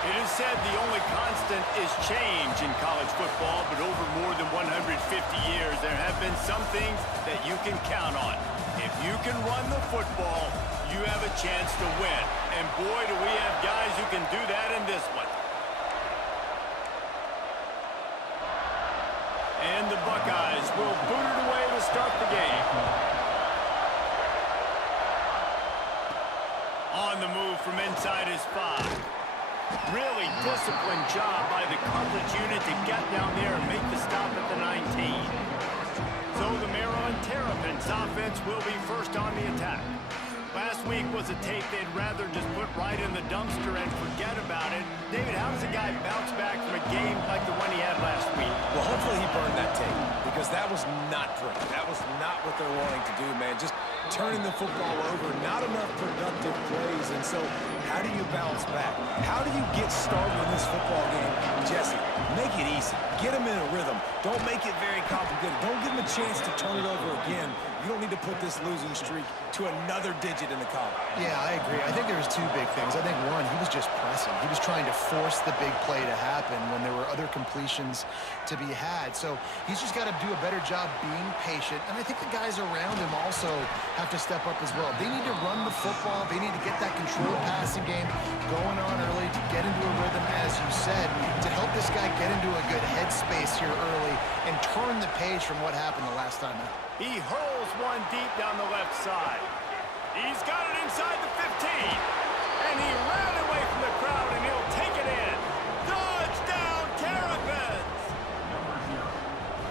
It is said the only constant is change in college football, but over more than 150 years, there have been some things that you can count on. If you can run the football, you have a chance to win. And boy, do we have guys who can do that in this one. And the Buckeyes will boot it away to start the game. On the move from inside his 5. Really disciplined job by the coverage unit to get down there and make the stop at the 19. So the Maryland Terrapins offense will be first on the attack. Last week was a tape they'd rather just put right in the dumpster and forget about it. David, how does a guy bounce back from a game like the one he had last week? Well, hopefully he burned that tape, because that was not pretty. That was not what they're wanting to do, man. Just turning the football over, not enough productive plays. And so how do you bounce back? How do you get started in this football game? Jesse, make it easy. Get him in a rhythm. Don't make it very complicated. Don't give him a chance to turn it over again. You don't need to put this losing streak to another digit in the column. Yeah, I agree. I think there was two big things. I think, one, he was just pressing. He was trying to force the big play to happen when there were other completions to be had. So he's just got to do a better job being patient. And I think the guys around him also have to step up as well. They need to run the football. They need to get that controlled passing game going on early to get into a rhythm, as you said, to help this guy get into a good headspace here early and turn the page from what happened the last time out. He hurls one deep down the left side. He's got it inside the 15. And he ran away from the crowd, and he'll take it in. Touchdown, Terrapins!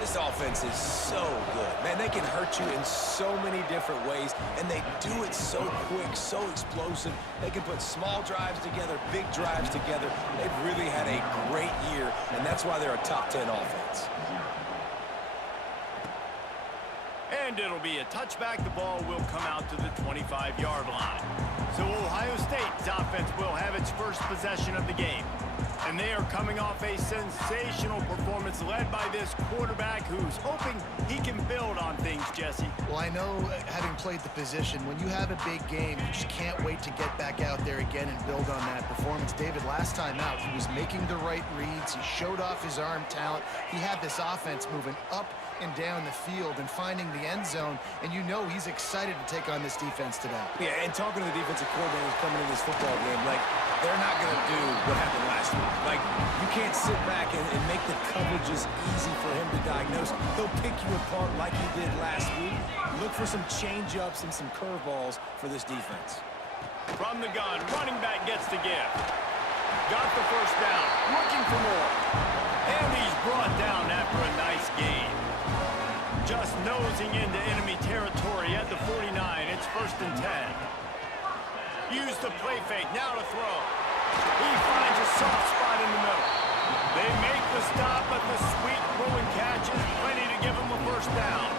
This offense is so good. Man, they can hurt you in so many different ways, and they do it so quick, so explosive. They can put small drives together, big drives together. They've really had a great year, and that's why they're a top 10 offense. And it'll be a touchback. The ball will come out to the 25-yard line. So Ohio State's offense will have its first possession of the game. And they are coming off a sensational performance led by this quarterback who's hoping he can build on things, Jesse. Well, I know, having played the position, when you have a big game, you just can't wait to get back out there again and build on that performance. David, last time out, he was making the right reads. He showed off his arm talent. He had this offense moving up and down the field and finding the end zone, and you know he's excited to take on this defense today. Yeah, and talking to the defensive coordinators coming in this football game, like, they're not going to do what happened last week. Like, you can't sit back and make the coverages easy for him to diagnose. He'll pick you apart like he did last week. Look for some change-ups and some curveballs for this defense. From the gun, running back gets the give. Got the first down, looking for more. And he's brought down after a nice gain. Just nosing into enemy territory at the 49. It's 1st and 10. Use the play fake, now to throw. He finds a soft spot in the middle. They make the stop, but the sweet throwing catch is plenty to give him a first down.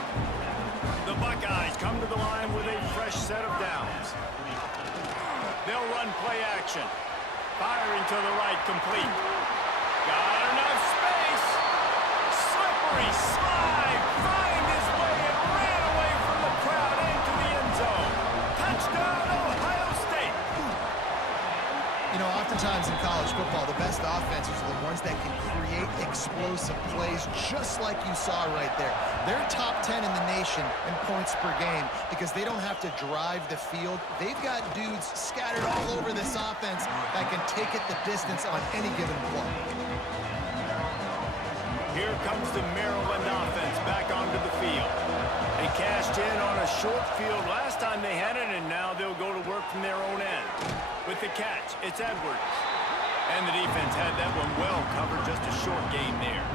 The Buckeyes come to the line with a fresh set of downs. They'll run play action. Firing to the right, complete. Got enough space. Slippery slide. Find his way and ran away from the crowd into the end zone. Touchdown, Ohio State. You know, oftentimes in college football, the best offenses are the ones that can create explosive plays, just like you saw right there. They're top 10 in the nation in points per game because they don't have to drive the field. They've got dudes scattered all over this offense that can take it the distance on any given play. Here comes the Maryland offense back onto the field. They cashed in on a short field last time they had it, and now they'll go to work from their own end. With the catch, it's Edwards. And the defense had that one well covered, just a short gain there.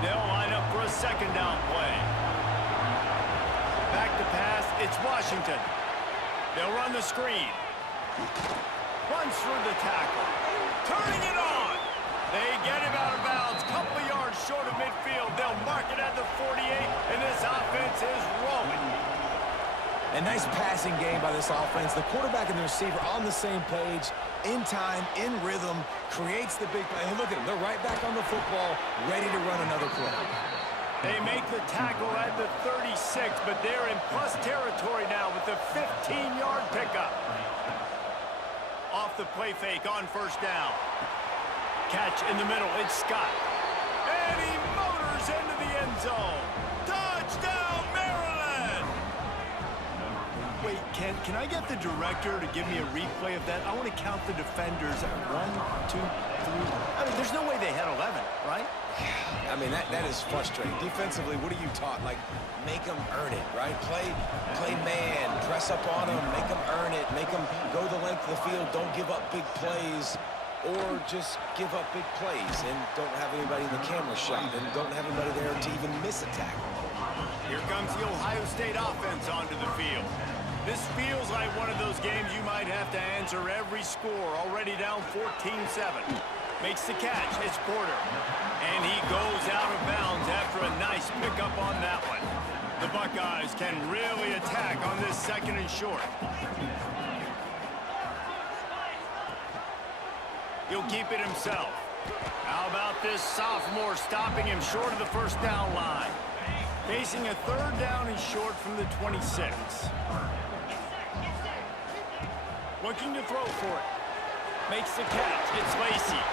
They'll line up for a second down play. Back to pass, it's Washington. They'll run the screen. Runs through the tackle. Turning it on. They get him out of bounds, couple of yards short of midfield. They'll mark it at the 48, and this offense is rolling. A nice passing game by this offense. The quarterback and the receiver on the same page, in time, in rhythm, creates the big play. And look at them. They're right back on the football, ready to run another play. They make the tackle at the 36, but they're in plus territory now with the 15-yard pickup. Off off the play fake on first down. Catch in the middle, it's Scott. And he motors into the end zone. Touchdown, Maryland! Wait, can I get the director to give me a replay of that? I want to count the defenders at 1, 2, 3. I mean, there's no way they had 11, right? I mean, that is frustrating. Defensively, what are you taught? Like, make them earn it, right? Play man, press up on them, make them earn it, make them go the length of the field, don't give up big plays, or just give up big plays and don't have anybody in the camera shot and don't have anybody there to even miss a tackle. Here comes the Ohio State offense onto the field. This feels like one of those games you might have to answer every score, already down 14-7. Makes the catch, it's Porter. And he goes out of bounds after a nice pickup on that one. The Buckeyes can really attack on this 2nd and short. He'll keep it himself. How about this sophomore stopping him short of the first down line? Facing a 3rd down and short from the 26. Looking to throw for it. Makes the catch. It's Lacey.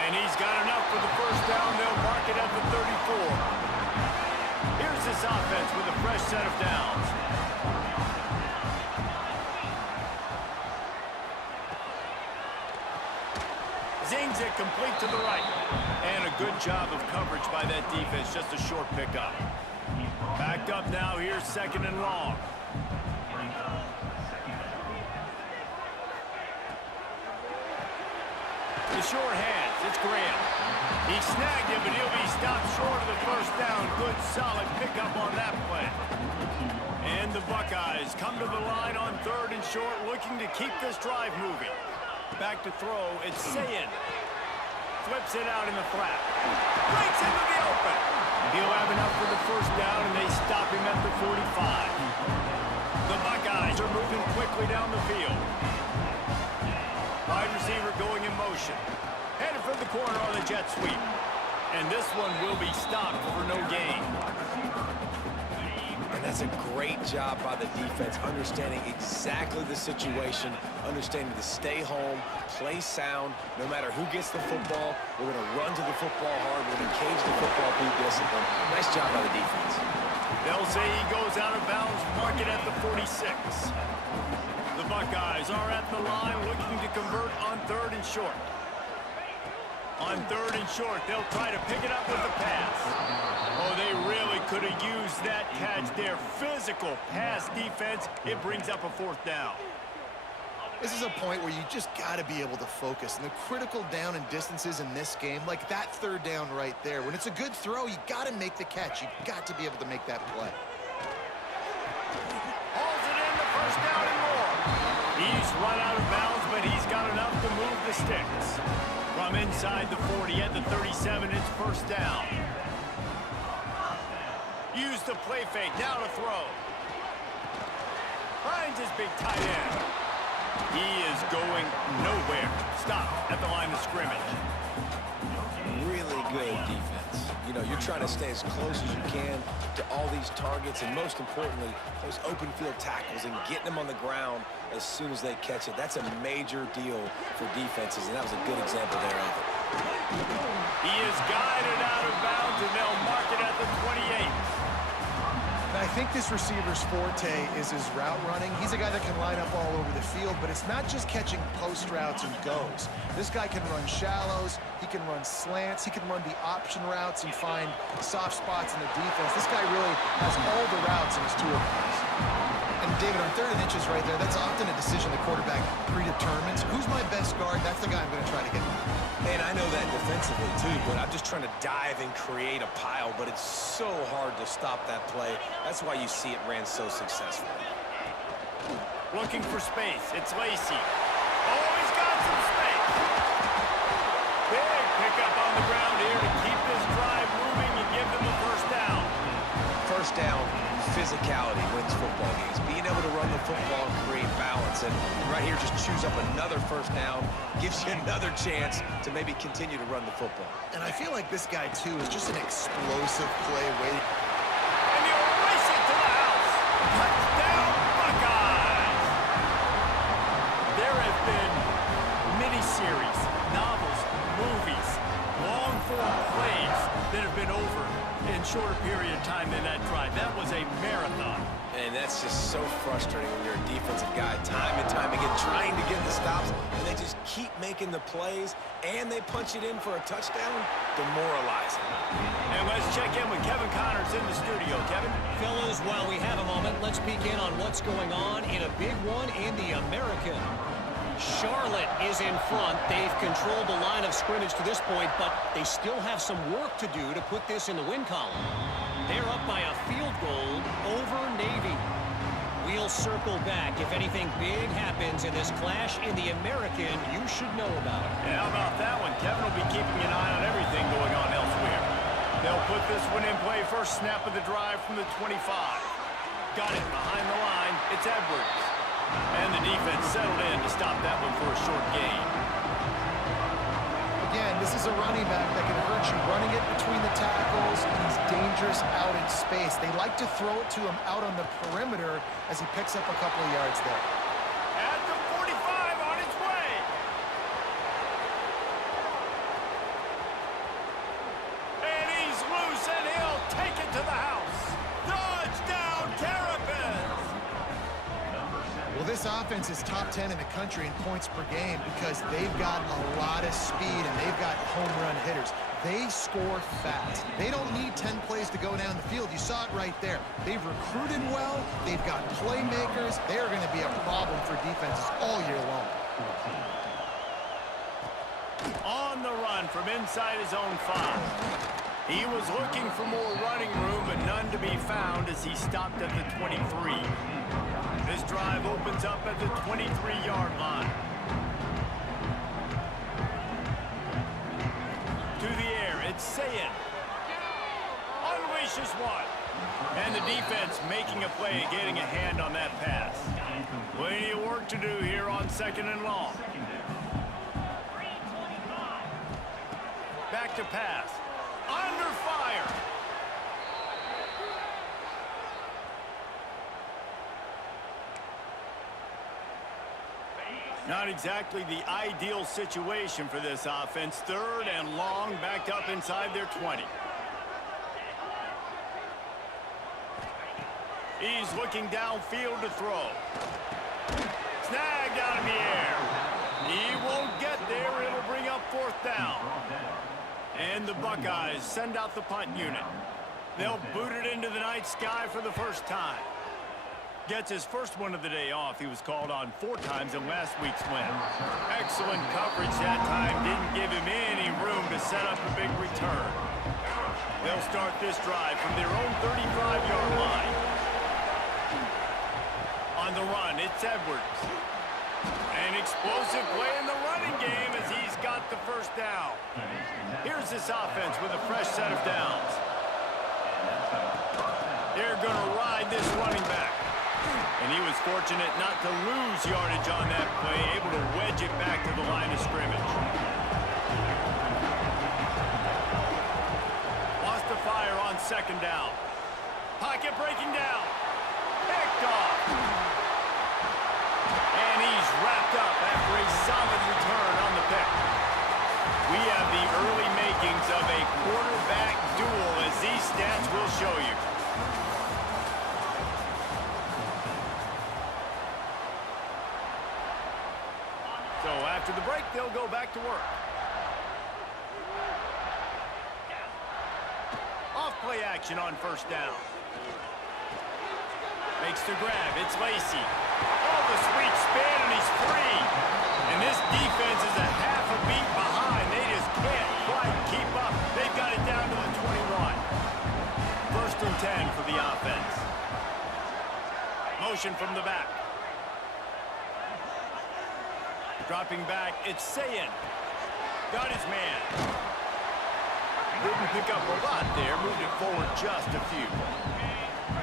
And he's got enough for the first down. They'll mark it at the 34. Here's this offense with a fresh set of downs. Zings it complete to the right. And a good job of coverage by that defense. Just a short pickup. Backed up now. Here's 2nd and long. The short hands, it's Graham. He snagged him, but he'll be stopped short of the first down. Good, solid pickup on that play. And the Buckeyes come to the line on 3rd and short, looking to keep this drive moving. Back to throw, it's Sayin. Flips it out in the flat. Breaks into the open. He'll have enough for the first down, and they stop him at the 45. The Buckeyes are moving quickly down the field. Wide receiver going in motion. Headed for the corner on the jet sweep. And this one will be stopped for no gain. And that's a great job by the defense, understanding exactly the situation, understanding to stay home, play sound. No matter who gets the football, we're going to run to the football hard. We're going to cage the football, be disciplined. Nice job by the defense. They'll say he goes out of bounds, mark it at the 46. The Buckeyes are at the line looking to convert on 3rd and short. On 3rd and short, they'll try to pick it up with the pass. Oh, they really could have used that catch there. Physical pass defense. It brings up a 4th down. This is a point where you just got to be able to focus. And the critical down and distances in this game, like that 3rd down right there, when it's a good throw, you got to make the catch. You got to be able to make that play. Hauls it in, the first down and more. He's run out of bounds, but he's got enough to move the sticks. From inside the 40 at the 37, it's first down. Use the play fake, now to throw. Finds his big tight end. He is going nowhere. Stop at the line of scrimmage. Really good defense. You know, you're trying to stay as close as you can to all these targets, and most importantly, those open field tackles and getting them on the ground as soon as they catch it. That's a major deal for defenses, and that was a good example there of it. He is guided out of bounds, and they'll mark it at the 28. I think this receiver's forte is his route running. He's a guy that can line up all over the field, but it's not just catching post routes and goes. This guy can run shallows, he can run slants, he can run the option routes and find soft spots in the defense. This guy really has all the routes in his toolbox. And David, on 3rd and inches right there, that's often a decision the quarterback predetermines. Who's my best guard? That's the guy I'm going to try to get. And I know that defensively too, but I'm just trying to dive and create a pile, but it's so hard to stop that play. That's why you see it ran so successfully. Looking for space, it's Lacey. Oh, he's got some space. Big pickup on the ground here to keep this drive moving and give them a first down. First down, physicality wins football games. Being able to run the football and create balance, and right here just choose up another first down, gives you another chance to maybe continue to run the football. And I feel like this guy, too, is just an explosive play waiting. And he'll race it to the house. Touchdown, Buckeyes! There have been series, novels, movies, long-form plays that have been over in shorter period of time than that drive. That was a marathon. And that's just so frustrating when you're a defensive guy, time and time again, trying to get the stops, and they just keep making the plays, and they punch it in for a touchdown. Demoralizing. And let's check in with Kevin Connors in the studio. Kevin? Fellas, while we have a moment, let's peek in on what's going on in a big one in the American. Charlotte is in front. They've controlled the line of scrimmage to this point, but they still have some work to do to put this in the win column. They're up by a field goal over Navy. We'll circle back. If anything big happens in this clash in the American, you should know about it. Yeah, how about that one? Kevin will be keeping an eye on everything going on elsewhere. They'll put this one in play. First snap of the drive from the 25. Got it behind the line. It's Edwards. And the defense settled in to stop that one for a short gain. Again, this is a running back that can hurt you. Running it between the tackles, and he's dangerous out in space. They like to throw it to him out on the perimeter as he picks up a couple of yards there. At the 45 on its way. And he's loose, and he'll take it to the house. Touchdown, Terrapins! Well, this offense is top 10 in the country in points per game because they've got a lot of speed and they've got home run hitters. They score fast. They don't need 10 plays to go down the field. You saw it right there. They've recruited well. They've got playmakers. They're going to be a problem for defenses all year long. On the run from inside his own 5. He was looking for more running room, but none to be found as he stopped at the 23. This drive opens up at the 23-yard line. To the air, it's Sayin. Unleashes one. And the defense making a play, getting a hand on that pass. Plenty of work to do here on 2nd and long. Back to pass. Under fire. Not exactly the ideal situation for this offense. 3rd and long, backed up inside their 20. He's looking downfield to throw. Snagged out of the air. He won't get there. It'll bring up 4th down. And the Buckeyes send out the punt unit. They'll boot it into the night sky for the first time. Gets his first one of the day off. He was called on 4 times in last week's win. Excellent coverage that time. Didn't give him any room to set up a big return. They'll start this drive from their own 35-yard line. On the run, it's Edwards. An explosive play in the running game as he's got the first down. Here's this offense with a fresh set of downs. They're going to ride this running back. And he was fortunate not to lose yardage on that play, able to wedge it back to the line of scrimmage. Lost the fire on 2nd down. Pocket breaking down. Picked off. And he's wrapped up after a solid return on the pick. We have the early makings of a quarterback duel, as these stats will show you. So after the break, they'll go back to work. Off play action on 1st down. Makes the grab. It's Lacey. Oh, the sweet spin, and he's free. And this defense is a half a beat behind. They just can't quite keep up. They've got it down to the 21. 1st and 10 for the offense. Motion from the back. Dropping back, it's Sayin. Got his man. Didn't pick up a lot there, moved it forward just a few.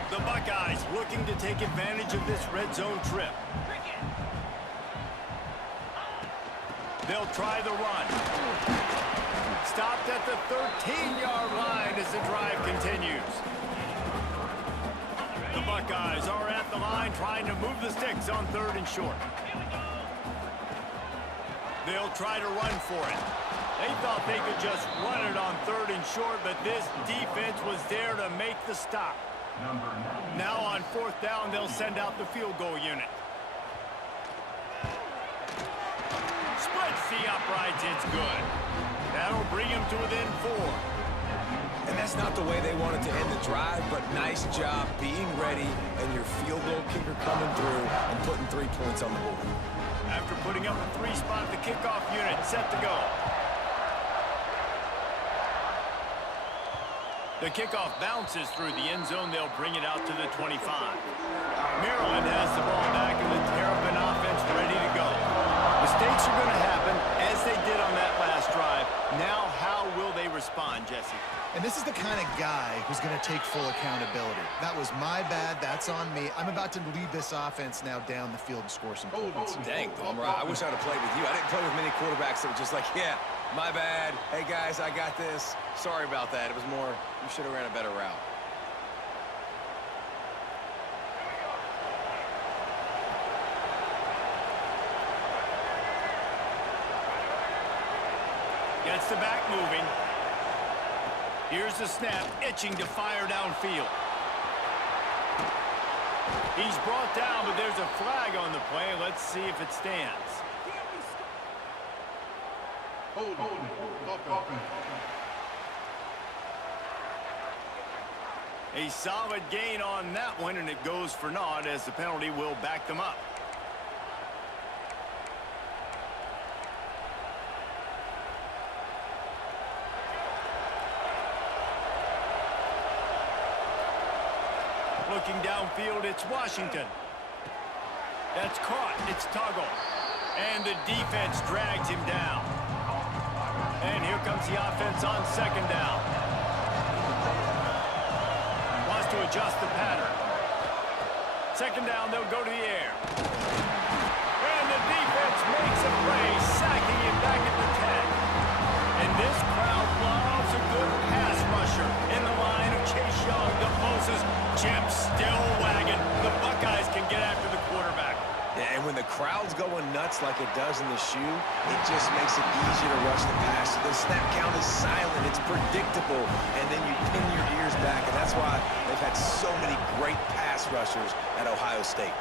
The Buckeyes looking to take advantage of this red zone trip. They'll try the run. Stopped at the 13-yard line as the drive continues. The Buckeyes are at the line trying to move the sticks on 3rd and short. They'll try to run for it. They thought they could just run it on 3rd and short, but this defense was there to make the stop. Now on 4th down, they'll send out the field goal unit. Splits the uprights, it's good. That'll bring him to within 4. And that's not the way they wanted to end the drive, but nice job being ready and your field goal kicker coming through and putting 3 points on the board. After putting up a 3 spot, the kickoff unit set to go. The kickoff bounces through the end zone. They'll bring it out to the 25. Maryland has the ball back and the Terrapin offense ready to go. Mistakes are going to happen, as they did on that last drive. Now, how will they respond, Jesse? And this is the kind of guy who's going to take full accountability. That was my bad. That's on me. I'm about to lead this offense now down the field and score some points. Dang, Palmer, I wish I'd have played with you. I didn't play with many quarterbacks that were just like, yeah, my bad. Hey, guys, I got this. Sorry about that. It was more, you should have ran a better route. Gets the back moving. Here's the snap, itching to fire downfield. He's brought down, but there's a flag on the play. Let's see if it stands. A solid gain on that one, and it goes for naught as the penalty will back them up. Looking downfield, it's Washington. That's caught. It's Tuggle. And the defense drags him down. And here comes the offense on 2nd down. Wants to adjust the pattern. 2nd down, they'll go to the air. And the defense makes a play, sacking him back at the 10. And this crowd loves a good pass rusher in the line of Chase Young, the Moses. Chip still wagging. The Buckeyes can get after the quarterback. Yeah, and when the crowd's going nuts like it does in the shoe, it just makes it easier to rush the pass. The snap count is silent. It's predictable. And then you pin your ears back. And that's why they've had so many great pass rushers at Ohio State.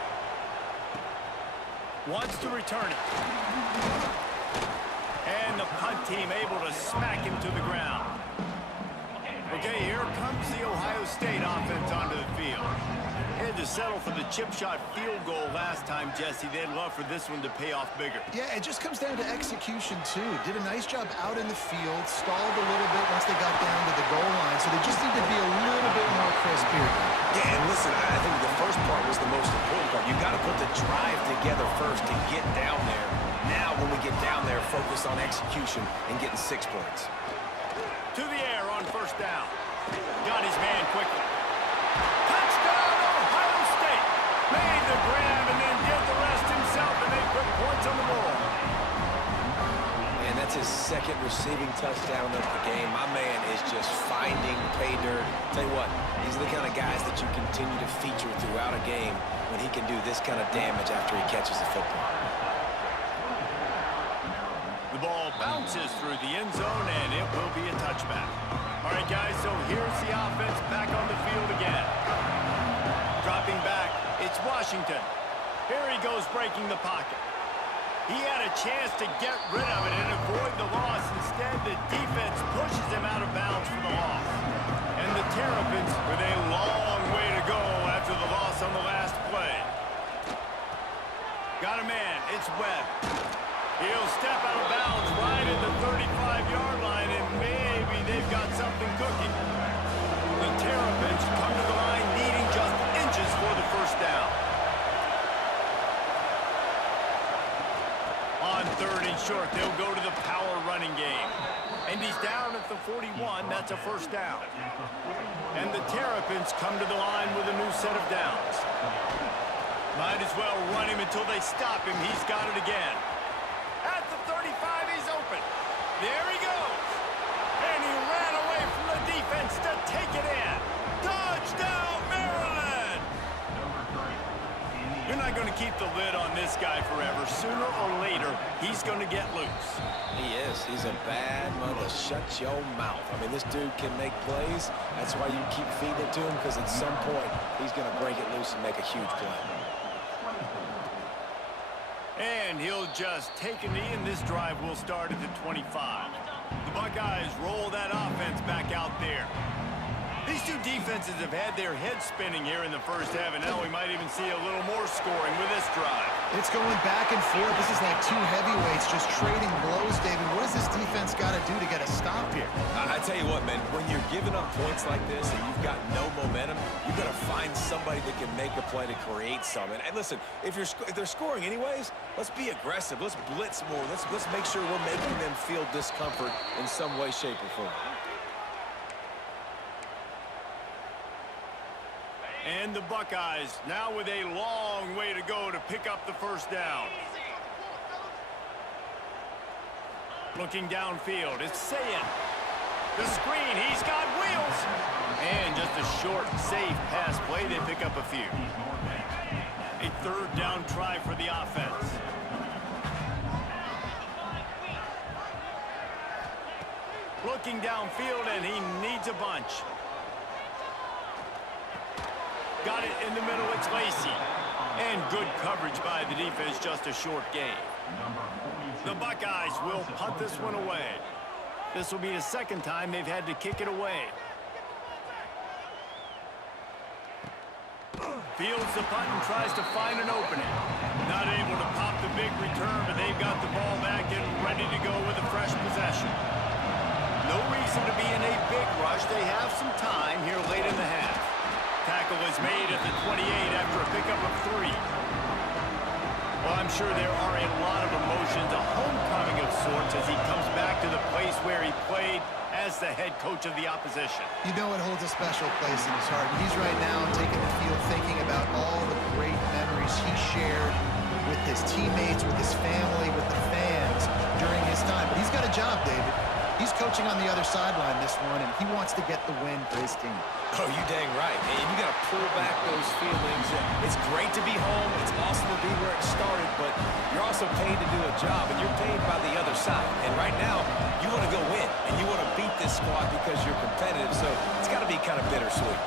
Wants to return it. And the punt team able to smack him to the ground. Okay, here comes the Ohio State offense onto the field. Had to settle for the chip shot field goal last time, Jesse. They'd love for this one to pay off bigger. Yeah, it just comes down to execution, too. Did a nice job out in the field, stalled a little bit once they got down to the goal line, so they just need to be a little bit more crisp here. Yeah, and listen, I think the first part was the most important part. You got to put the drive together first to get down there. Now, when we get down there, focus on execution and getting 6 points. To the air on 1st down. Got his man quickly. Touchdown, Ohio State. Made the grab and then did the rest himself, and they put points on the board. And that's his 2nd receiving touchdown of the game. My man is just finding pay dirt. Tell you what, these are the kind of guys that you continue to feature throughout a game when he can do this kind of damage after he catches the football. The ball bounces through the end zone, and it will be a touchback. All right, guys, so here's the offense back on the field again. Dropping back, it's Washington. Here he goes breaking the pocket. He had a chance to get rid of it and avoid the loss. Instead, the defense pushes him out of bounds for the loss. And the Terrapins with a long way to go after the loss on the last play. Got a man, it's Webb. He'll step out of bounds right at the 35-yard line, and maybe they've got something cooking. The Terrapins come to the line needing just inches for the 1st down. On 3rd and short, they'll go to the power running game. And he's down at the 41. That's a 1st down. And the Terrapins come to the line with a new set of downs. Might as well run him until they stop him. He's got it again. At the 35, he's open. There he goes. And he ran away from the defense to take it in. Touchdown, Maryland! not going to keep the lid on this guy forever. Sooner or later, he's going to get loose. He is. He's a bad mother. Shut your mouth. I mean, this dude can make plays. That's why you keep feeding it to him, because at some point, he's going to break it loose and make a huge play. And he'll just take a knee, and this drive will start at the 25. The Buckeyes roll that offense back out there. These two defenses have had their heads spinning here in the first half, and now we might even see a little more scoring with this drive. It's going back and forth. This is like two heavyweights just trading blows, David. What does this defense got to do to get a stop here? I tell you what, man, when you're giving up points like this and you've got no momentum, you've got to find somebody that can make a play to create something. And listen, if they're scoring anyways, let's be aggressive. Let's blitz more. Let's make sure we're making them feel discomfort in some way, shape, or form. And the Buckeyes now with a long way to go to pick up the first down. Looking downfield, it's Sayin. The screen, he's got wheels. And just a short, safe pass play, they pick up a few. A third down try for the offense. Looking downfield, and he needs a bunch. Got it in the middle, it's Lacey. And good coverage by the defense, just a short gain. The Buckeyes will punt this one away. This will be the second time they've had to kick it away. Fields the punt and tries to find an opening. Not able to pop the big return, but they've got the ball back and ready to go with a fresh possession. No reason to be in a big rush. They have some time here late in the half. Tackle is made at the 28 after a pickup of 3. Well, I'm sure there are a lot of emotions, a homecoming of sorts, as he comes back to the place where he played as the head coach of the opposition. You know it holds a special place in his heart. He's right now taking the field thinking about all the great memories he shared with his teammates, with his family, with the fans during his time. But he's got a job, David. He's coaching on the other sideline this one, and he wants to get the win for his team. Oh, you dang right, man. You got to pull back those feelings. It's great to be home. It's awesome to be where it started, but you're also paid to do a job, and you're paid by the other side. And right now, you want to go win, and you want to beat this squad because you're competitive, so it's got to be kind of bittersweet.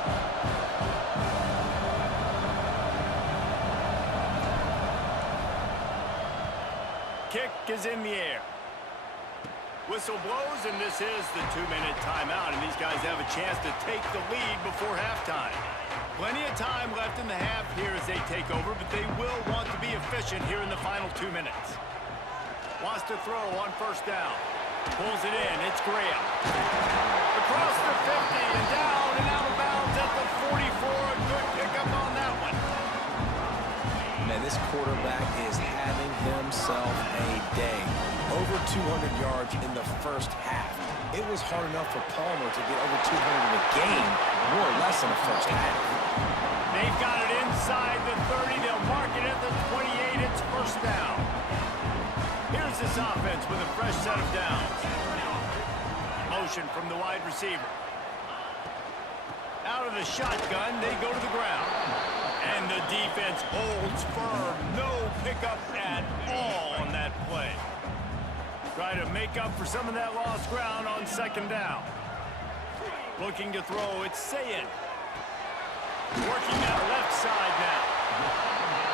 Kick is in the air. Whistle blows, and this is the 2-minute timeout, and these guys have a chance to take the lead before halftime. Plenty of time left in the half here as they take over, but they will want to be efficient here in the final 2 minutes. Wants to throw on first down. Pulls it in. It's Graham. Across the 50 and down and out of bounds at the 44. A good pickup on that one. Man, this quarterback is having himself a day. Over 200 yards in the first half. It was hard enough for Palmer to get over 200 in a game, more or less in the first half. They've got it inside the 30. They'll mark it at the 28. It's first down. Here's this offense with a fresh set of downs. Motion from the wide receiver. Out of the shotgun, they go to the ground. And the defense holds firm. No pickup at all on that play. Try to make up for some of that lost ground on second down. Looking to throw, it's Sayin. Working that left side now.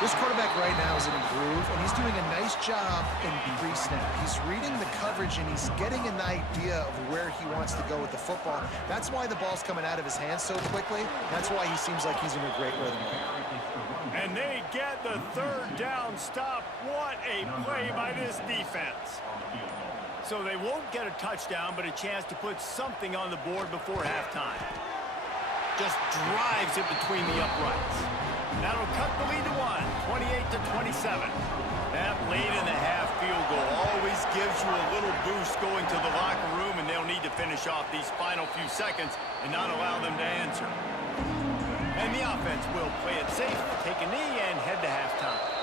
This quarterback right now is in a groove, and he's doing a nice job in pre-snap. He's reading the coverage, and he's getting an idea of where he wants to go with the football. That's why the ball's coming out of his hands so quickly. That's why he seems like he's in a great rhythm. And they get the third down stop. What a play by this defense. So they won't get a touchdown, but a chance to put something on the board before halftime. Just drives it between the uprights. That'll cut the lead to 28-27. That late in the half field goal always gives you a little boost going to the locker room, and they'll need to finish off these final few seconds and not allow them to answer. And the offense will play it safe, take a knee, and head to halftime.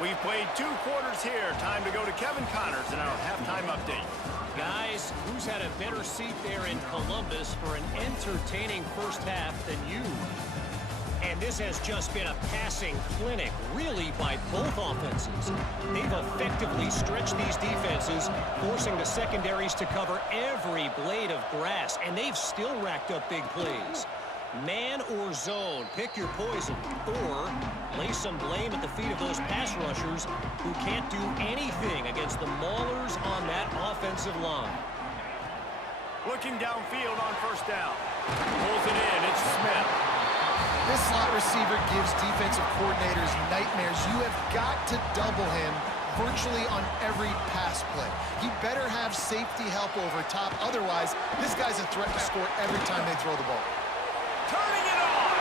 We've played 2 quarters here. Time to go to Kevin Connors in our halftime update. Guys, who's had a better seat there in Columbus for an entertaining first half than you? And This has just been a passing clinic, really, by both offenses. They've effectively stretched these defenses, forcing the secondaries to cover every blade of grass, and they've still racked up big plays. Man or zone, pick your poison, or lay some blame at the feet of those pass rushers who can't do anything against the maulers on that offensive line. Looking downfield on first down. Pulls it in, it's Smith. This slot receiver gives defensive coordinators nightmares. You have got to double him virtually on every pass play. He better have safety help over top. Otherwise, this guy's a threat to score every time they throw the ball. Turning it on.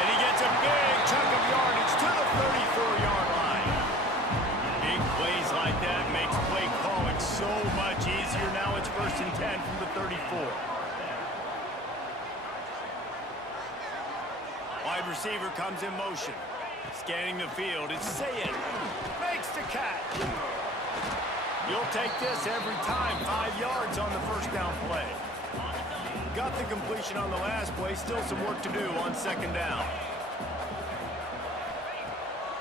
And he gets a big chunk of yardage to the 34-yard line. Big plays like that makes play calling so much easier. Now it's 1st and 10 from the 34. Wide receiver comes in motion. Scanning the field, it's Sayed. Makes the catch. You'll take this every time. 5 yards on the first down play. Got the completion on the last play. Still some work to do on 2nd down.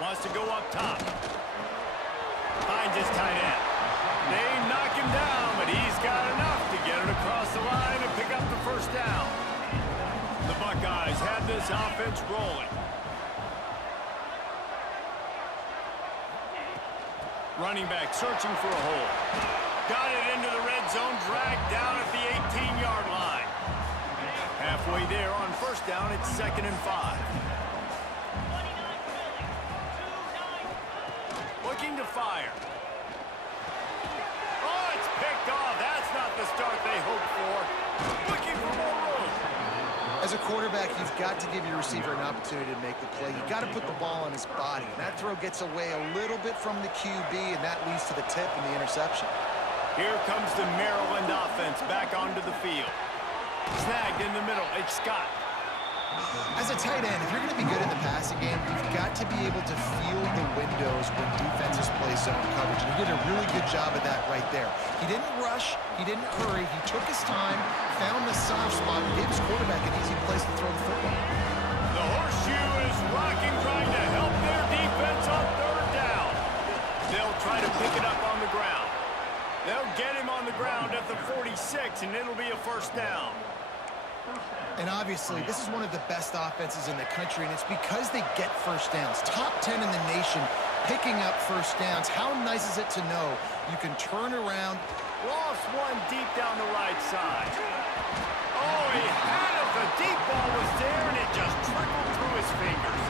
Wants to go up top. Finds his tight end. They knock him down, but he's got enough to get it across the line and pick up the first down. The Buckeyes had this offense rolling. Running back searching for a hole. Got it into the red zone, dragged down at the 18-yard line. Halfway there on first down, it's 2nd and 5. Looking to fire. Oh, it's picked off. That's not the start they hoped for. Looking for more room. As a quarterback, you've got to give your receiver an opportunity to make the play. You've got to put the ball on his body. And that throw gets away a little bit from the QB, and that leads to the tip and the interception. Here comes the Maryland offense back onto the field. Snagged in the middle. It's Scott. As a tight end, if you're going to be good in the passing game, you've got to be able to feel the windows when defenses play zone coverage. And he did a really good job of that right there. He didn't rush. He didn't hurry. He took his time, found the soft spot, and gave his quarterback an easy place to throw the football. The horseshoe is rocking, trying to help their defense on 3rd down. They'll try to pick it up on the ground. They'll get him on the ground at the 46, and it'll be a first down. And obviously, this is one of the best offenses in the country, and it's because they get first downs. Top 10 in the nation picking up first downs. How nice is it to know you can turn around. Lost one deep down the right side. Oh, he had it. The deep ball was there, and it just trickled through his fingers.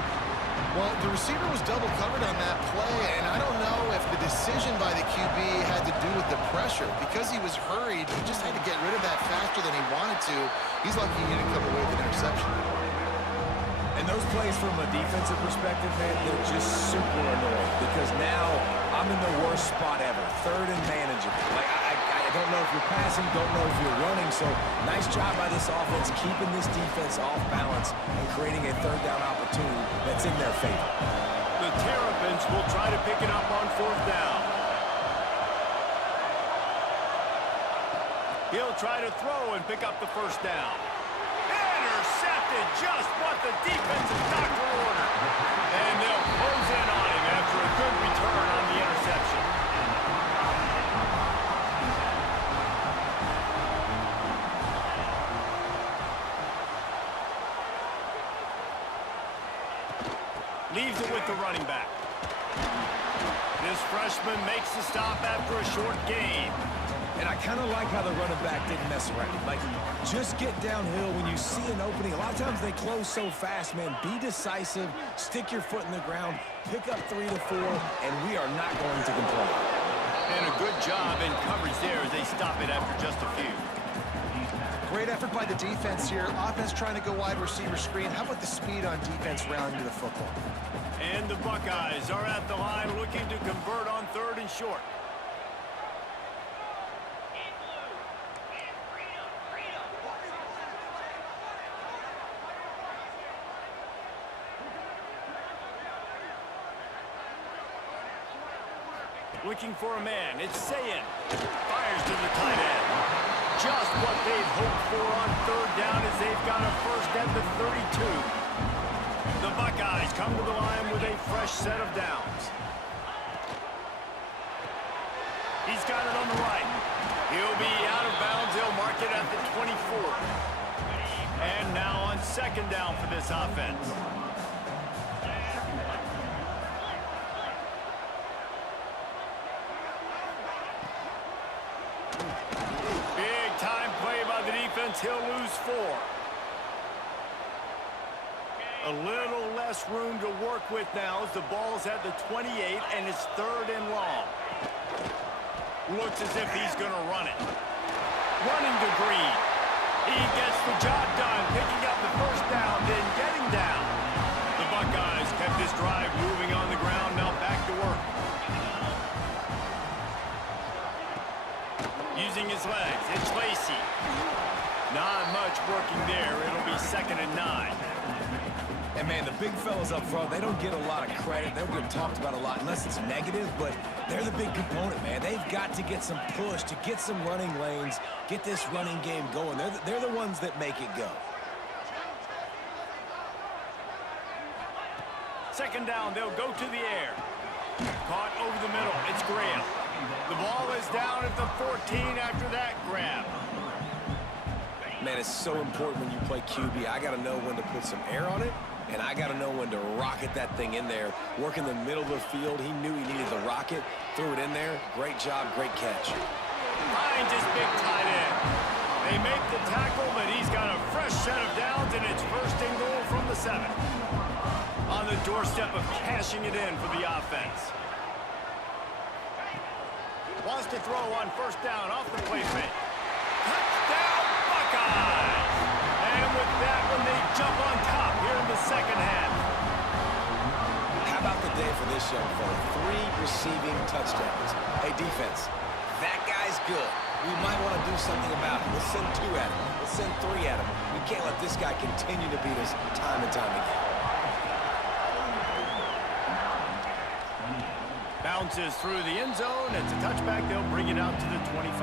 Well, the receiver was double covered on that play, and I don't know if the decision by the QB had to do with the pressure. Because he was hurried, he just had to get rid of that faster than he wanted to. He's lucky he didn't come away with an interception. And those plays from a defensive perspective, man, they're just super annoying because now I'm in the worst spot ever, 3rd and manageable. Like, I don't know if you're passing, don't know if you're running, so nice job by this offense keeping this defense off balance and creating a 3rd down opportunity that's in their favor. The Terrapins will try to pick it up on 4th down. He'll try to throw and pick up the first down. Intercepted, just what the defensive doctor ordered. And they'll close in on him after a good return on the interception. Leaves it with the running back. This freshman makes the stop after a short gain. And I kind of like how the running back didn't mess around. Like, just get downhill when you see an opening. A lot of times they close so fast, man. Be decisive, stick your foot in the ground, pick up 3 to 4, and we are not going to complain. And a good job in coverage there as they stop it after just a few. Great effort by the defense here. Offense trying to go wide receiver screen. How about the speed on defense rounding the football? And the Buckeyes are at the line looking to convert on 3rd and short. Looking for a man. It's Sayin. Fires to the tight end. just what they've hoped for on third down as they've got a first at the 32. The Buckeyes come to the line with a fresh set of downs. He's got it on the right. He'll be out of bounds. They'll mark it at the 24. And now on second down for this offense. Big time play by the defense. He'll lose 4. A little less room to work with now as the ball's at the 28 and it's third and long. Looks as if he's going to run it. Running to Green. He gets the job done, picking up the first down, then getting down. The Buckeyes kept this drive moving on the ground, now back to work. Using his legs, it's Lacey. Not much working there. It'll be 2nd and 9. And, man, the big fellas up front, they don't get a lot of credit. They don't get talked about a lot unless it's negative, but they're the big component, man. They've got to get some push, to get some running lanes, get this running game going. They're the ones that make it go. Second down, they'll go to the air. Caught over the middle. It's Graham. The ball is down at the 14 after that grab. Man, it's so important when you play QB. I got to know when to put some air on it, and I got to know when to rocket that thing in there. Work in the middle of the field. He knew he needed the rocket. Threw it in there. Great job, great catch. Finds his big tight end. They make the tackle, but he's got a fresh set of downs, and it's first and goal from the 7. On the doorstep of cashing it in for the offense. Wants to throw on first down off the play fake. Touchdown, Buckeyes! And with that one, they jump on top here in the second half. How about the day for this young fella? 3 receiving touchdowns. Hey, defense, that guy's good. We might want to do something about it. Let's send 2 at him. Let's send 3 at him. We can't let this guy continue to beat us time and time again. Bounces through the end zone. It's a touchback. They'll bring it out to the 25.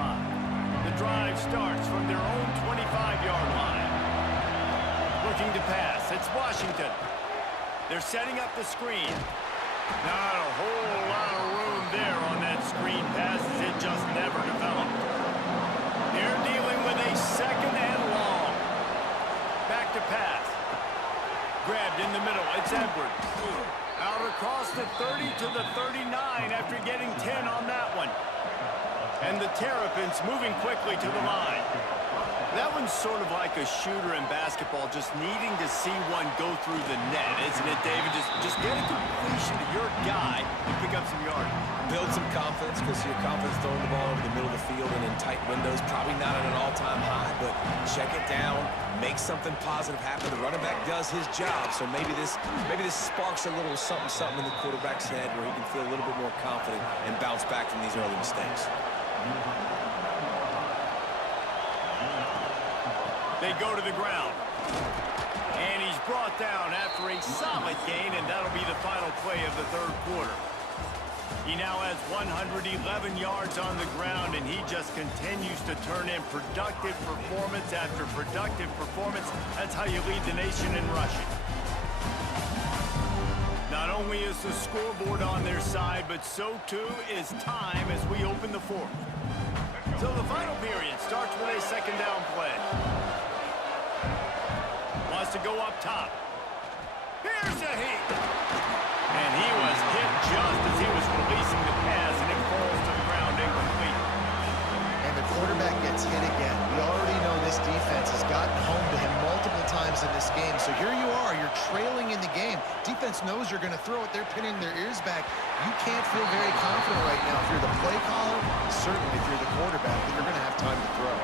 The drive starts from their own 25-yard line. Looking to pass. It's Washington. They're setting up the screen. Not a whole lot of room there on that screen pass as it just never developed. They're dealing with a second and long. Back to pass. Grabbed in the middle. It's Edwards. Out across the 30 to the 39 after getting 10 on that one. And the Terrapins moving quickly to the line. That one's sort of like a shooter in basketball, just needing to see one go through the net, isn't it, David? Just get a completion to your guy and pick up some yardage. Build some confidence, because your confidence throwing the ball over the middle of the field and in tight windows, probably not at an all-time high, but check it down, make something positive happen. The running back does his job, so maybe this sparks a little something in the quarterback's head where he can feel a little bit more confident and bounce back from these early mistakes. They go to the ground. And he's brought down after a solid gain, and that'll be the final play of the third quarter. He now has 111 yards on the ground, and he just continues to turn in productive performance after productive performance. That's how you lead the nation in rushing. Not only is the scoreboard on their side, but so too is time as we open the fourth. So the final period starts with a second down play. Wants to go up top. Here's a hit. And he was hit just as he was releasing the pass, and it falls to the ground incomplete. And the quarterback gets hit again. We already know this defense has gotten home to him multiple times in this game. So here you are, you're trailing in the game. Defense knows you're going to throw it. They're pinning their ears back. You can't feel very confident right now. If you're the play caller, certainly if you're the quarterback, that you're going to have time to throw.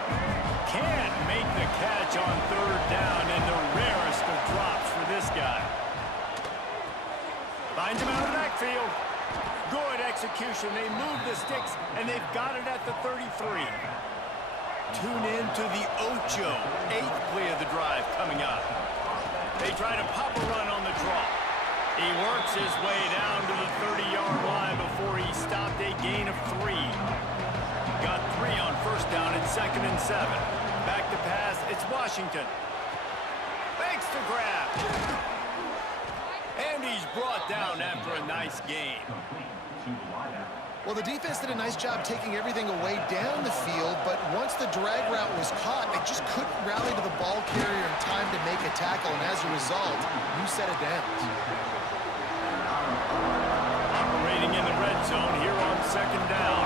Can't make the catch on third down, and the rarest of drops for this guy. Finds him out of the backfield. Good execution. They move the sticks, and they've got it at the 33. Tune in to the Ocho. 8th play of the drive coming up. They try to pop a run on the draw. He works his way down to the 30-yard line before he stopped a gain of 3. Got 3 on first down and second. 2nd and 7. Back to pass, it's Washington. Fakes to grab. And he's brought down after a nice gain. Well, the defense did a nice job taking everything away down the field, but once the drag route was caught, they just couldn't rally to the ball carrier in time to make a tackle, and as a result, new set of downs. Operating in the red zone here on 2nd down.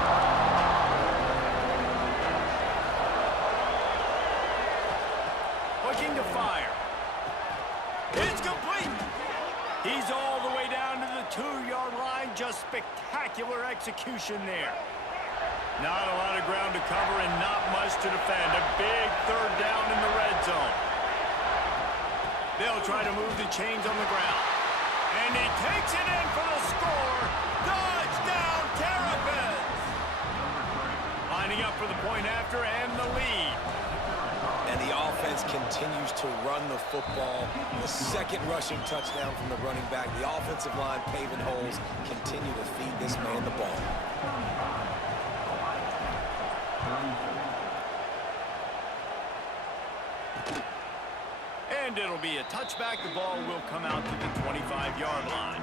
Looking to fire. It's complete. He's all the way down to the 2-yard line. Just spectacular execution there. Not a lot of ground to cover and not much to defend. A big 3rd down in the red zone. They'll try to move the chains on the ground. And he takes it in for the score. Touchdown, Terrapins! Lining up for the point after and the lead. And the offense continues to run the football. The 2nd rushing touchdown from the running back. The offensive line paving holes. Continue to feed this man the ball. And it'll be a touchback. The ball will come out to the 25-yard line.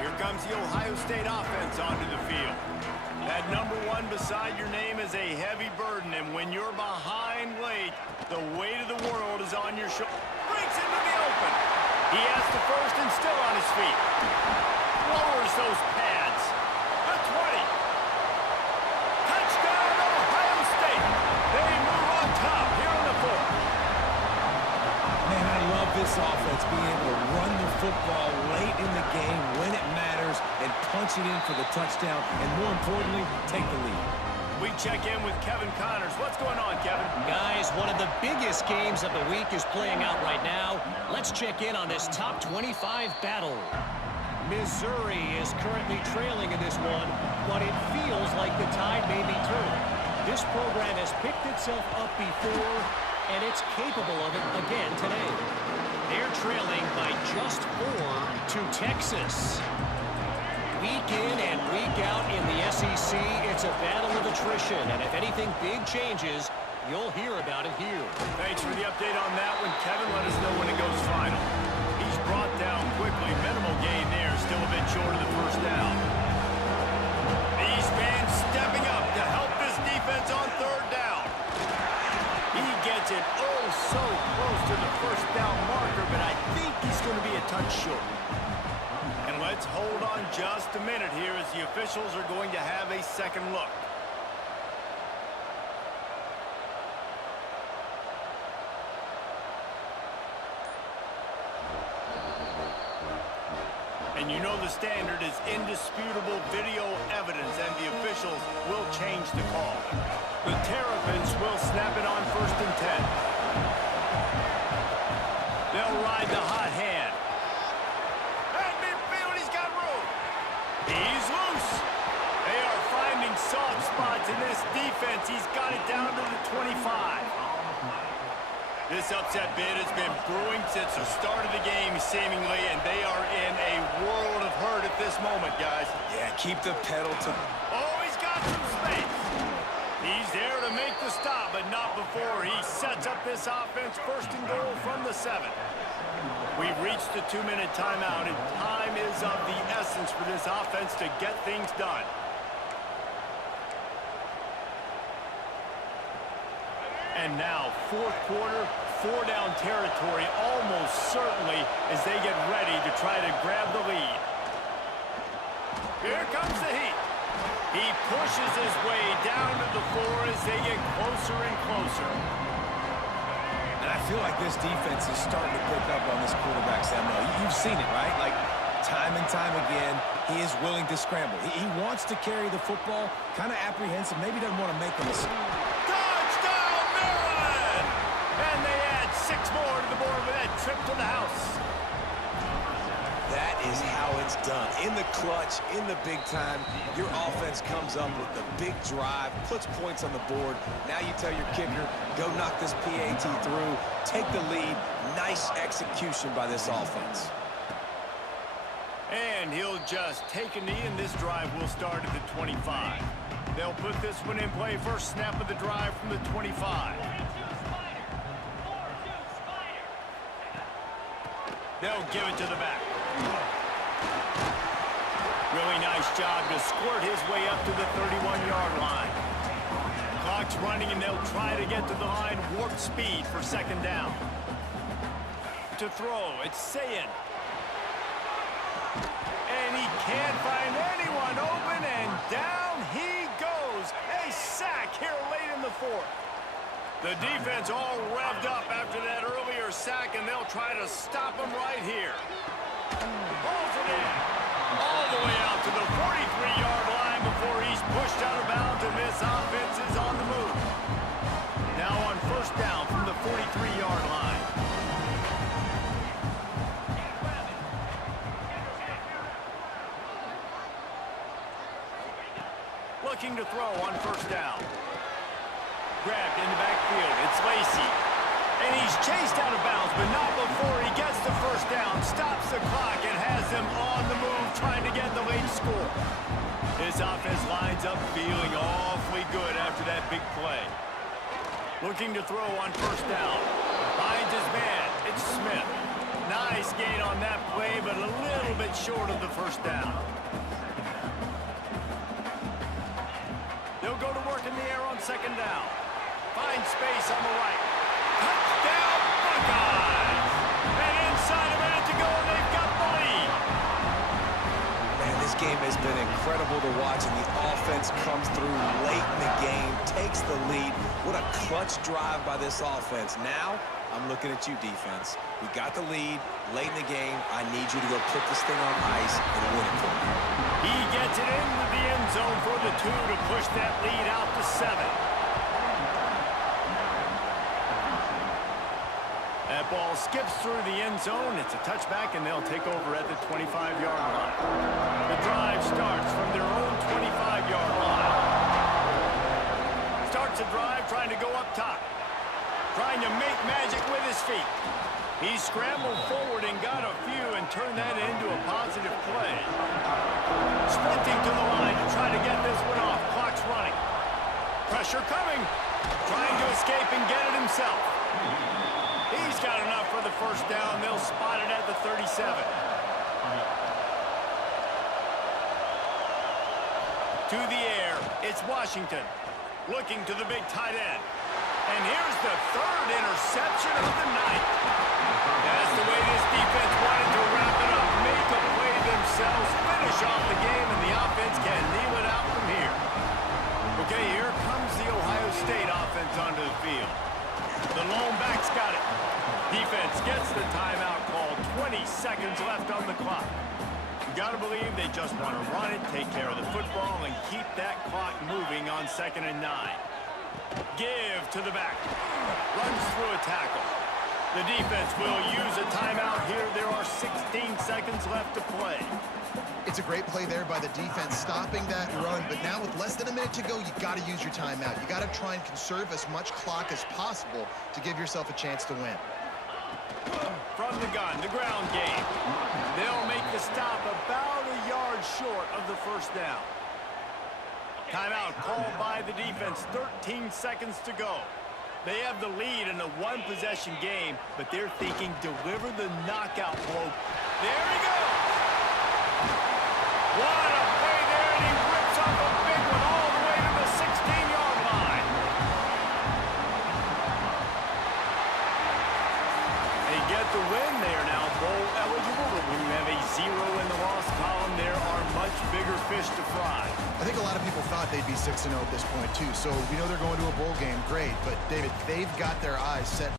Here comes the Ohio State offense onto the field. That number 1 beside your name is a heavy burden, and when you're behind late, the weight of the world is on your shoulders. Breaks into the open. He has the first and still on his feet. Lowers those pads. The 20. Touchdown, Ohio State. They move on top here in the 4th. Man, I love this offense being able to run the football late in the game when it matters and punch it in for the touchdown, and more importantly, take the lead. We check in with Kevin Connors. What's going on, Kevin? Guys, one of the biggest games of the week is playing out right now. Let's check in on this top 25 battle. Missouri is currently trailing in this one, but it feels like the tide may be turning. This program has picked itself up before, and it's capable of it again today. They're trailing by just 4 to Texas. Week in and week out in the SEC, it's a battle of attrition, and if anything big changes, you'll hear about it here. Thanks for the update on that one, Kevin. Let us know when it goes final. He's brought down quickly. Minimal gain there, still a bit short of the 1st down. These fans stepping up to help this defense on 3rd down. He gets it oh so close to the 1st down marker, but I think he's going to be a touch short. And let's hold on just a minute here as the officials are going to have a second look. And you know the standard is indisputable video evidence, and the officials will change the call. The Terrapins will snap it on 1st and 10. They'll ride the hot hand. At midfield, he's got room. He's loose. They are finding soft spots in this defense. He's got it down to the 25. This upset bid has been brewing since the start of the game, seemingly, and they are in a world of hurt at this moment, guys. Yeah, keep the pedal to... Oh, he's got some space. He's there to make the stop, but not before he sets up this offense 1st and goal from the 7. We've reached the 2-minute timeout, and time is of the essence for this offense to get things done. And now, 4th quarter, 4-down territory almost certainly as they get ready to try to grab the lead. Here comes the heat. He pushes his way down to the 4 as they get closer and closer. And I feel like this defense is starting to pick up on this quarterback, Samuel. You've seen it, right? Like, time and time again, he is willing to scramble. He wants to carry the football, kind of apprehensive, maybe doesn't want to make a mistake. Touchdown, Maryland! And they add 6 more to the board with that trip to the house. That is how it's done. In the clutch, in the big time, your offense comes up with the big drive, puts points on the board. Now you tell your kicker, go knock this PAT through, take the lead. Nice execution by this offense. And he'll just take a knee, and this drive will start at the 25. They'll put this one in play. First snap of the drive from the 25. They'll give it to the back. Really nice job to squirt his way up to the 31-yard line. Clock's running, and they'll try to get to the line. Warp speed for second down. To throw, it's Sayin. And he can't find anyone open, and down he goes. A sack here late in the fourth. The defense all revved up after that earlier sack, and they'll try to stop him right here. Pulls it in. All the way out to the 43-yard line before he's pushed out of bounds, and this offense is on the move. Now on first down from the 43-yard line. Looking to throw on first down. Grabbed in the backfield. It's Lacy. And he's chased out of bounds, but not before he gets the first down. Stops the clock and has them on the move, trying to get the late score. This offense lines up feeling awfully good after that big play. Looking to throw on first down. Finds his man. It's Smith. Nice gain on that play, but a little bit short of the first down. They'll go to work in the air on second down. Finds space on the right. Touchdown, Buckeyes! And inside a minute to go, they've got the lead. Man, this game has been incredible to watch, and the offense comes through late in the game, takes the lead. What a clutch drive by this offense. Now, I'm looking at you, defense. We got the lead late in the game. I need you to go put this thing on ice and win it for me. He gets it into the end zone for the 2 to push that lead out to 7. That ball skips through the end zone. It's a touchback, and they'll take over at the 25-yard line. The drive starts from their own 25-yard line. Starts the drive trying to go up top. Trying to make magic with his feet. He scrambled forward and got a few and turned that into a positive play. Sprinting to the line to try to get this one off. Clock's running. Pressure coming. Trying to escape and get it himself. He's got enough for the first down. They'll spot it at the 37. To the air, it's Washington. Looking to the big tight end. And here's the third interception of the night. That's the way this defense wanted to wrap it up. Make a play themselves, finish off the game, and the offense can kneel it out from here. Okay, here comes the Ohio State offense onto the field. The lone back's got it. Defense gets the timeout called. 20 seconds left on the clock. You gotta believe they just want to run it, take care of the football, and keep that clock moving on 2nd and 9. Give to the back. Runs through a tackle. The defense will use a timeout here. There are 16 seconds left to play. It's a great play there by the defense, stopping that run. But now with less than a minute to go, you got to use your timeout. You got to try and conserve as much clock as possible to give yourself a chance to win. From the gun, the ground game. They'll make the stop about a yard short of the first down. Timeout called by the defense. 13 seconds to go. They have the lead in a one-possession game, but they're thinking deliver the knockout blow. There he goes. What a play there, and he rips off a big one all the way to the 16-yard line. They get the win. They are now bowl eligible, but when you have a 0 in the loss column, there are much bigger fish to fry. I think a lot of people thought they'd be 6-0 at this point, too. So we know they're going to a bowl game. Great. But, David, they've got their eyes set